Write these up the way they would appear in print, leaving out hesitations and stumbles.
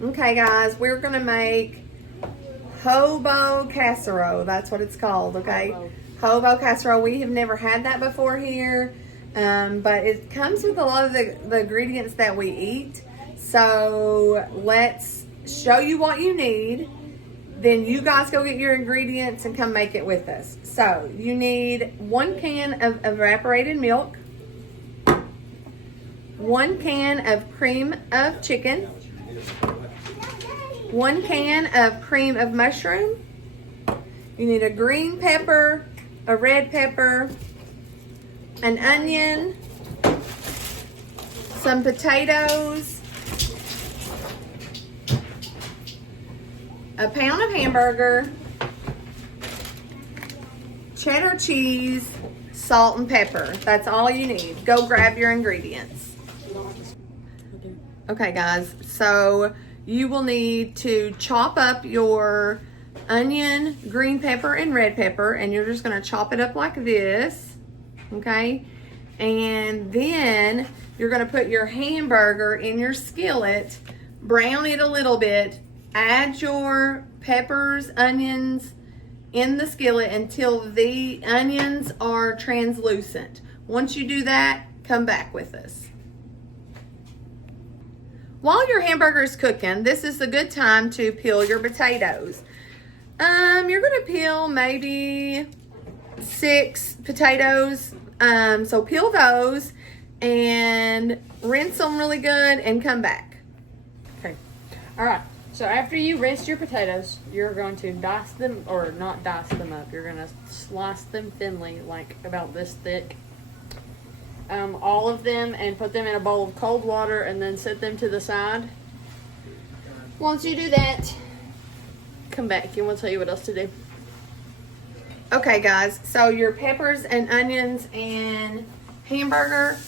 Okay, guys, we're gonna make Hobo Casserole. That's what it's called, okay? Hobo Casserole. We have never had that before here, but it comes with a lot of the ingredients that we eat. So let's show you what you need. Then you guys go get your ingredients and come make it with us. So you need 1 can of evaporated milk, 1 can of cream of chicken, 1 can of cream of mushroom. You need a green pepper, a red pepper, an onion, some potatoes, a pound of hamburger, cheddar cheese, salt and pepper. That's all you need. Go grab your ingredients. Okay, guys, so you will need to chop up your onion, green pepper, and red pepper, and you're just gonna chop it up like this, okay? And then you're gonna put your hamburger in your skillet, brown it a little bit, add your peppers, onions in the skillet until the onions are translucent. Once you do that, come back with us. While your hamburger is cooking, this is a good time to peel your potatoes. You're gonna peel maybe 6 potatoes. So peel those and rinse them really good and come back. Okay. All right. So after you rinse your potatoes, you're going to dice them, or not dice them up. You're gonna slice them thinly, like about this thick. All of them, and put them in a bowl of cold water and then set them to the side. Once you do that, come back and we'll tell you what else to do. Okay, guys, so your peppers and onions and hamburger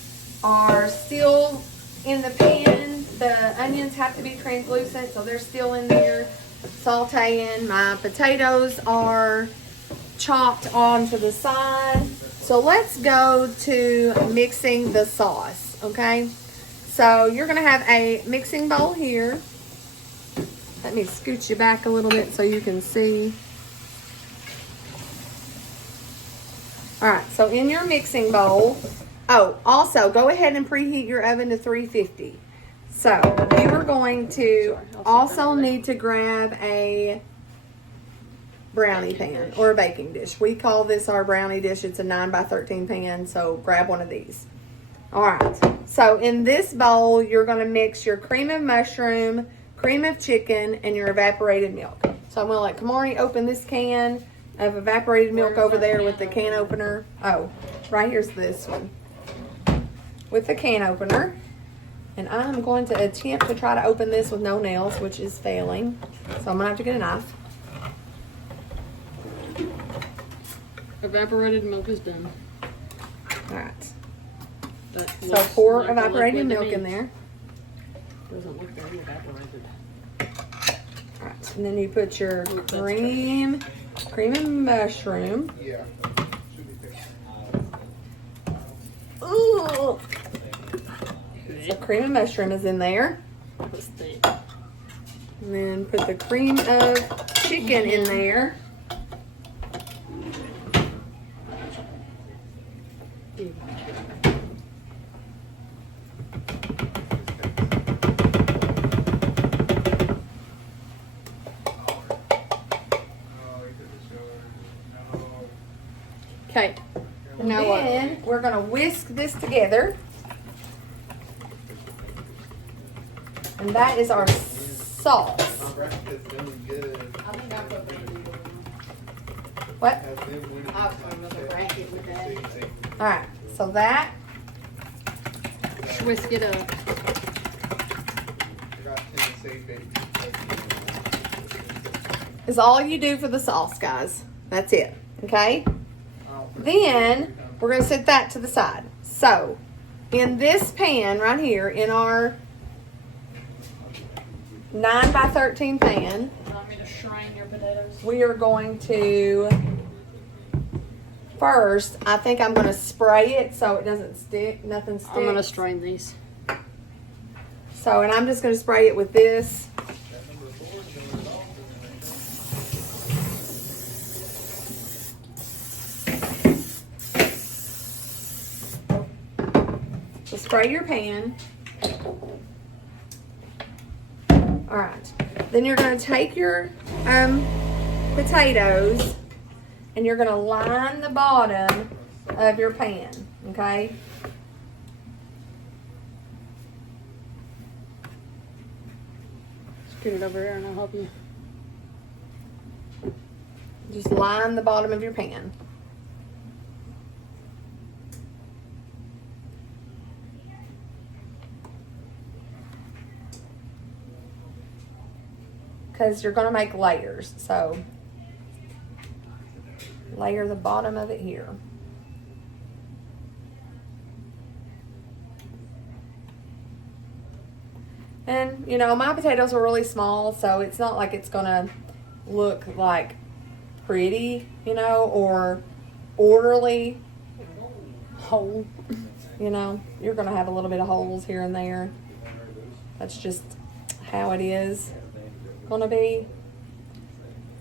are still in the pan. The onions have to be translucent, so they're still in there sauteing. My potatoes are chopped onto the side. So let's go to mixing the sauce, okay? So you're gonna have a mixing bowl here. Let me scoot you back a little bit so you can see. All right, so in your mixing bowl, also go ahead and preheat your oven to 350. So you are going to also need to grab a brownie pan or a baking dish. We call this our brownie dish. It's a 9x13 pan, so grab one of these. All right, so in this bowl, you're gonna mix your cream of mushroom, cream of chicken, and your evaporated milk. So I'm gonna let Kamari open this can of evaporated milk over there with the can opener. Oh, right here's this one with the can opener. And I'm going to attempt to try to open this with no nails, which is failing. So I'm gonna have to get a knife. Evaporated milk is done. All right. So So pour evaporated milk in there. Doesn't look very evaporated. All right, and then you put your cream and mushroom. Yeah. Ooh. So cream and mushroom is in there. What's that? And then put the cream of chicken in there. Okay. Now then, we're gonna whisk this together. And that is our sauce. My breakfast is really good. What? Has been winning. All right, so that Whisk it up. I got Tennessee bacon. is all you do for the sauce, guys. That's it, okay? Then we're gonna set that to the side. So in this pan right here, in our 9x13 pan, You want me to strain your potatoes? we are going to first, I think I'm gonna spray it so it doesn't stick, nothing sticks. I'm gonna strain these. So, and I'm just gonna spray it with this spray your pan. All right. Then you're going to take your potatoes and you're going to line the bottom of your pan, okay? Scoot it over here and I'll help you. Just line the bottom of your pan. Because you're going to make layers, so layer the bottom of it here. And, you know, my potatoes are really small, so it's not like it's going to look like pretty, you know, or orderly. Hole. You know, you're going to have a little bit of holes here and there. That's just how it is going to be.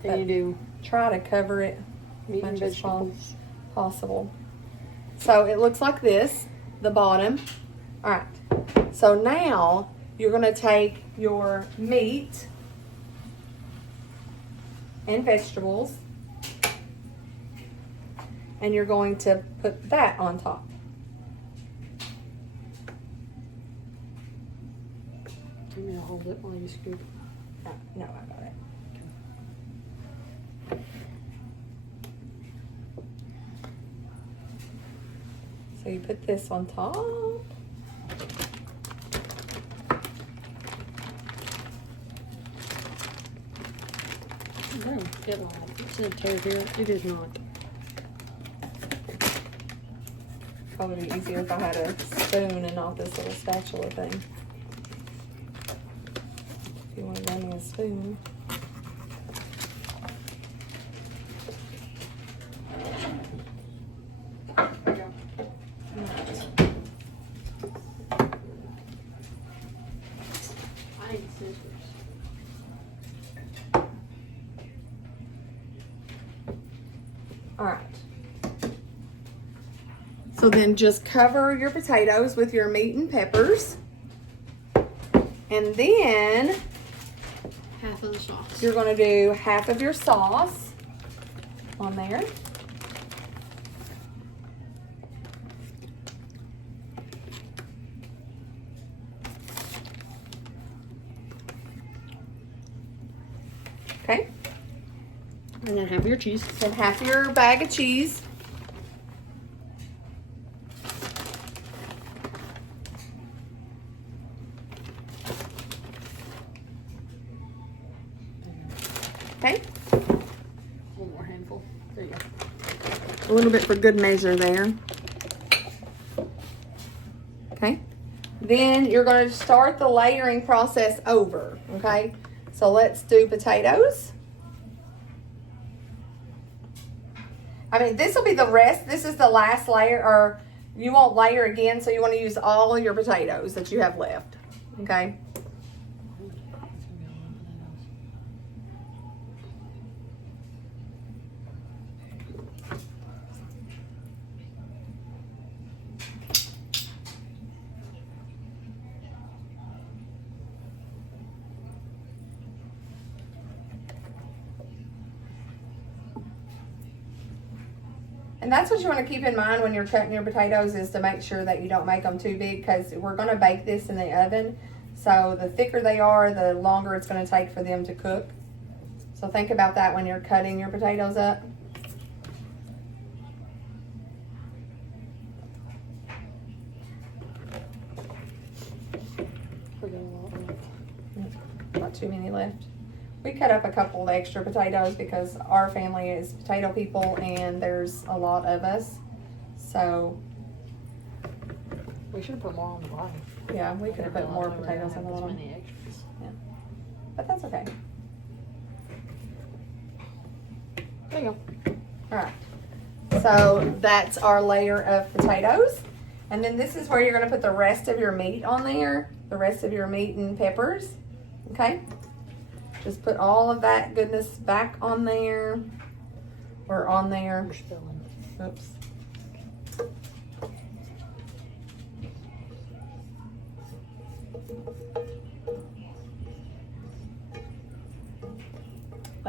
Then you do Try to cover it meat and much as vegetables. possible. So it looks like this, the bottom. All right. So now you're going to take your meat and vegetables and you're going to put that on top. Give me to hold it while you scoop. No, I got it. So you put this on top. No, get long. It said tear here. It is not. Probably be easier if I had a spoon and not this little spatula thing. If you want to run me a spoon. There you go. I need scissors. All right. So then just cover your potatoes with your meat and peppers. And then Half of the sauce. you're going to do half of your sauce on there. Okay. And then half of your cheese. Then half your bag of cheese. Okay. One more handful. There you go. A little bit for good measure there. Okay. Then you're going to start the layering process over. Okay. So let's do potatoes. I mean, this will be the rest. This is the last layer, or you won't layer again, so you want to use all of your potatoes that you have left. Okay. And that's what you want to keep in mind when you're cutting your potatoes, is to make sure that you don't make them too big, because we're going to bake this in the oven. So the thicker they are, the longer it's going to take for them to cook. So think about that when you're cutting your potatoes up. We got a lot left. Not too many left. We cut up a couple of extra potatoes because our family is potato people and there's a lot of us. So We should have put more on the bottom. yeah, we could have put more Otherwise, potatoes I on don't the have as bottom. many extras. But that's okay. There you go. Alright. So that's our layer of potatoes. And then this is where you're going to put the rest of your meat on there. The rest of your meat and peppers. Okay? Just put all of that goodness back on there. Or on there. We're spilling. Oops.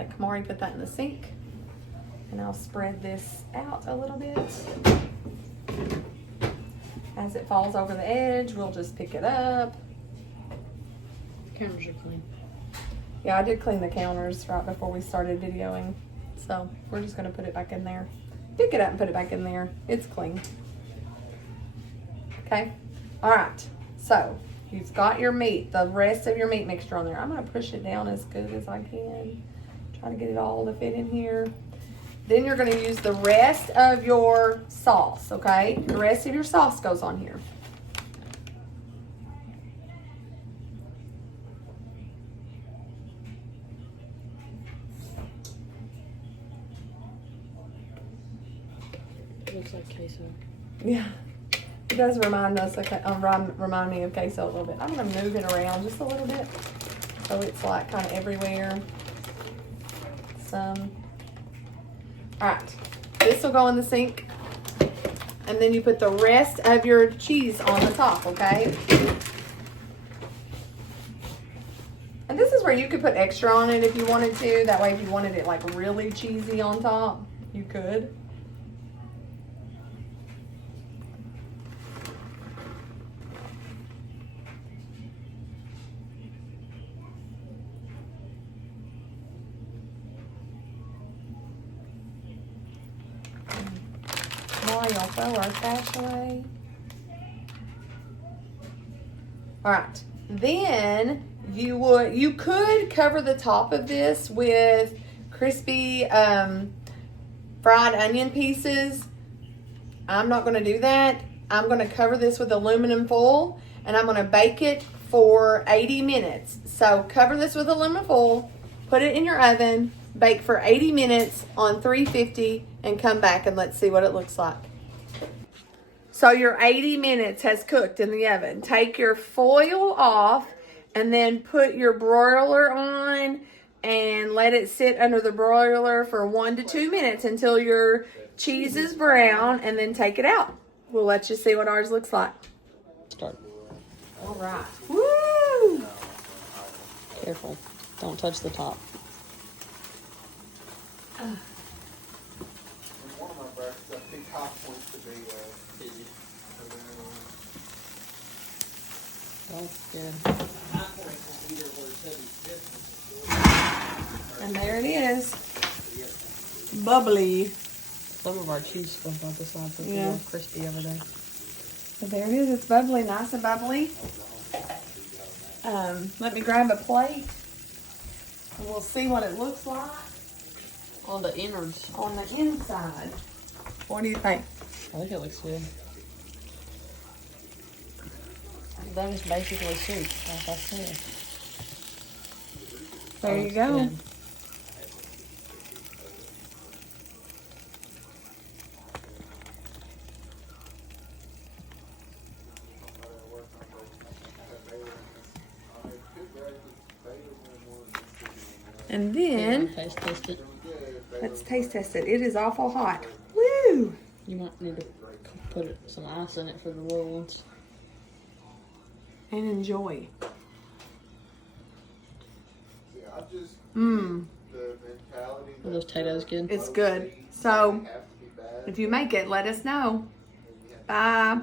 Let Kamari put that in the sink. And I'll spread this out a little bit. As it falls over the edge, we'll just pick it up. Counters are clean. Yeah, I did clean the counters right before we started videoing. So we're just gonna put it back in there. Pick it up and put it back in there. It's clean. Okay, all right. So you've got your meat, the rest of your meat mixture on there. I'm gonna push it down as good as I can. Try to get it all to fit in here. Then you're gonna use the rest of your sauce, okay? The rest of your sauce goes on here. It looks like queso. Yeah, it does remind us, remind me of queso a little bit. I'm gonna move it around just a little bit so it's like kind of everywhere. Some. All right, this will go in the sink, and then you put the rest of your cheese on the top, okay? And this is where you could put extra on it if you wanted to. That way, if you wanted it like really cheesy on top, you could. Y'all throw our trash away. All right, then you could cover the top of this with crispy fried onion pieces. I'm not going to do that. I'm going to cover this with aluminum foil, and I'm going to bake it for 80 minutes. So cover this with aluminum foil, put it in your oven, bake for 80 minutes on 350, and come back and let's see what it looks like. So your 80 minutes has cooked in the oven. Take your foil off and then put your broiler on and let it sit under the broiler for 1 to 2 minutes until your cheese is brown, and then take it out. We'll let you see what ours looks like. Start. All right. Woo! Careful. Don't touch the top. In one of my brackets, I think high points to be fizzy. That's good. And there it is. Bubbly. Some of our cheese stuff on the side, but Yeah. a little crispy over there. So there it is. It's bubbly, nice and bubbly. Let me grab a plate, and we'll see what it looks like On the innards. on the inside. What do you think? I think it looks good. That is basically soup, like I said. There you Looks go. good. And Yeah, then taste it. let's taste test it. It is awful hot. Woo! You might need to put some ice in it for the little ones. And enjoy. Yeah, I just Mmm. the mentality. Are those potatoes good? It's good. So if you make it, let us know. Bye.